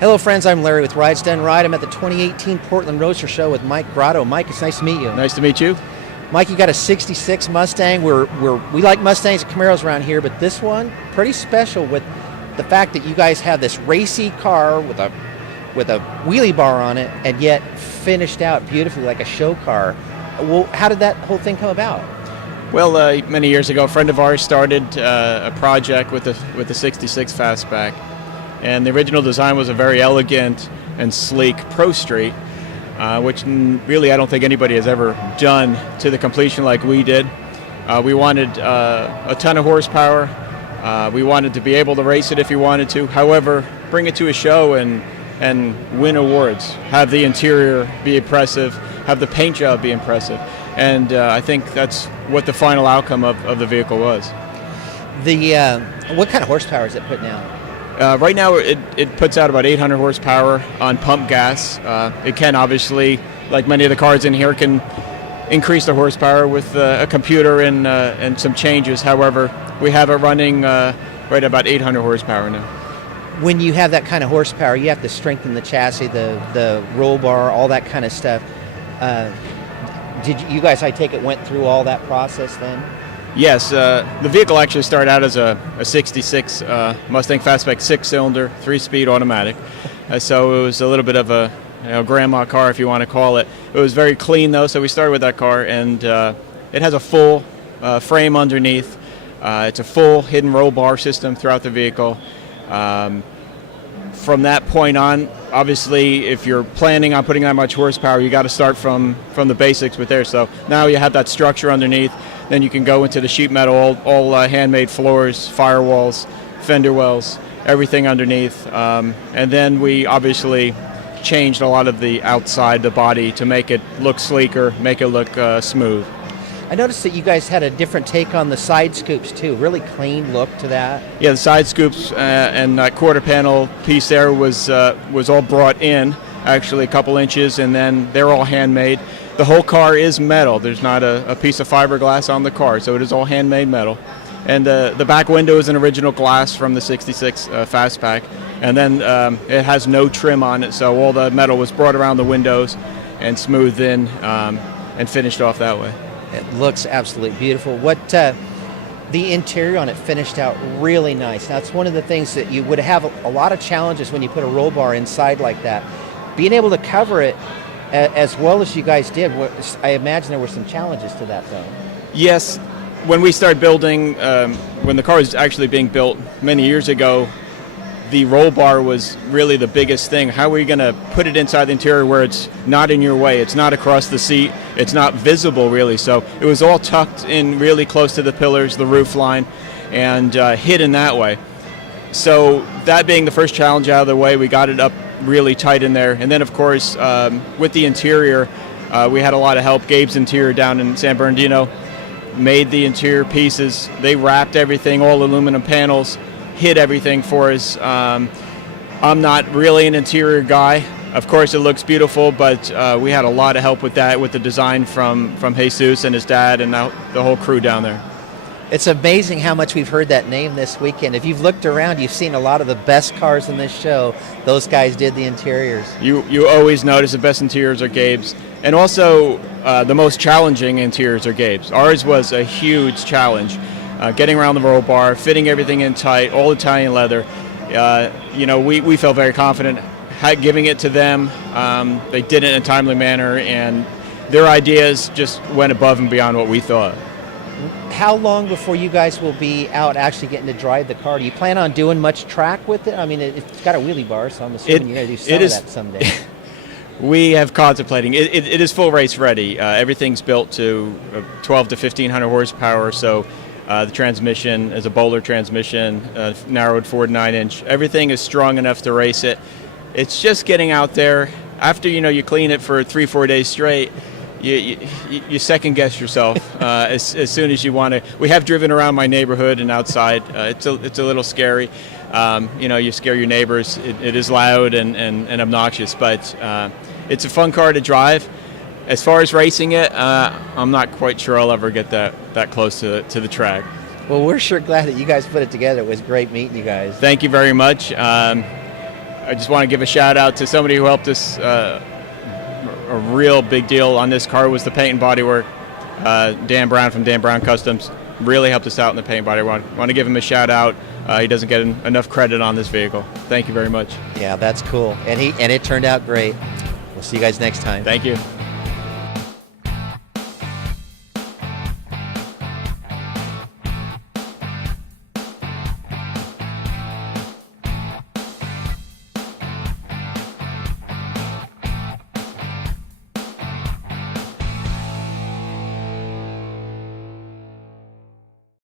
Hello friends, I'm Larry with Rides Done Right. I'm at the 2018 Portland Roadster Show with Mike Grotto. Mike, it's nice to meet you. Nice to meet you. Mike, you got a 66 Mustang. We like Mustangs and Camaros around here, but this one, pretty special with the fact that you guys have this racy car with a wheelie bar on it, and yet finished out beautifully like a show car. Well, how did that whole thing come about? Well, many years ago, a friend of ours started a project with the 66 Fastback, and the original design was a very elegant and sleek Pro Street, which really I don't think anybody has ever done to the completion like we did. We wanted a ton of horsepower. We wanted to be able to race it if you wanted to. However, bring it to a show and win awards, have the interior be impressive, have the paint job be impressive. And I think that's what the final outcome of the vehicle was. What kind of horsepower is it putting out? Right now it puts out about 800 horsepower on pump gas. It can obviously, like many of the cars in here, can increase the horsepower with a computer and some changes. However, we have it running right about 800 horsepower now. When you have that kind of horsepower, you have to strengthen the chassis, the roll bar, all that kind of stuff. Did you guys, I take it, went through all that process then? Yes, the vehicle actually started out as a 66 Mustang Fastback 6-cylinder, 3-speed automatic. So it was a little bit of a grandma car, if you want to call it. It was very clean though, so we started with that car, and it has a full frame underneath. It's a full hidden roll bar system throughout the vehicle. From that point on, obviously, if you're planning on putting that much horsepower, you got to start from the basics with there. So now you have that structure underneath. Then you can go into the sheet metal, all handmade floors, firewalls, fender wells, everything underneath. And then we obviously changed a lot of the outside, the body, to make it look sleeker, make it look smooth. I noticed that you guys had a different take on the side scoops too. Really clean look to that. Yeah, the side scoops and that quarter panel piece there was all brought in, actually a couple inches, and then they're all handmade. The whole car is metal. There's not a piece of fiberglass on the car, so it is all handmade metal. And the back window is an original glass from the 66 Fastback, and then it has no trim on it, so all the metal was brought around the windows and smoothed in and finished off that way. It looks absolutely beautiful. The interior on it finished out really nice. Now, it's one of the things that you would have a lot of challenges when you put a roll bar inside like that. Being able to cover it as well as you guys did, I imagine there were some challenges to that, though. Yes. When we started building, when the car was actually being built many years ago, the roll bar was really the biggest thing. How are you going to put it inside the interior where it's not in your way? It's not across the seat. It's not visible, really. So it was all tucked in really close to the pillars, the roof line, and hidden that way. So that being the first challenge out of the way, we got it up really tight in there. And then, of course, with the interior, we had a lot of help. Gabe's Interior down in San Bernardino made the interior pieces. They wrapped everything, all aluminum panels, hid everything for us. I'm not really an interior guy. Of course, it looks beautiful, but we had a lot of help with that, with the design from Jesus and his dad and the whole crew down there. It's amazing how much we've heard that name this weekend. If you've looked around, you've seen a lot of the best cars in this show. Those guys did the interiors. You always notice the best interiors are Gabe's. And also, the most challenging interiors are Gabe's. Ours was a huge challenge. Getting around the roll bar, fitting everything in tight, all Italian leather. We felt very confident giving it to them. They did it in a timely manner, and their ideas just went above and beyond what we thought. How long before you guys will be out actually getting to drive the car? Do you plan on doing much track with it? I mean, it's got a wheelie bar, so I'm assuming you're going to do some of that someday. We have contemplating. It is full race ready. Everything's built to 12 to 1,500 horsepower, so the transmission is a bowler transmission, narrowed 4 to 9 inch. Everything is strong enough to race it. It's just getting out there. After you clean it for 3-4 days straight, you second guess yourself as soon as you want to. We have driven around my neighborhood and outside. It's a little scary. You scare your neighbors. It is loud and obnoxious, but it's a fun car to drive. As far as racing it, I'm not quite sure I'll ever get that close to the track. Well, we're sure glad that you guys put it together. It was great meeting you guys. Thank you very much. I just want to give a shout out to somebody who helped us. A real big deal on this car was the paint and body work. Dan Brown from Dan Brown Customs really helped us out in the paint and body work. Want to give him a shout out. He doesn't get enough credit on this vehicle. Thank you very much. Yeah, that's cool. And it turned out great. We'll see you guys next time. Thank you.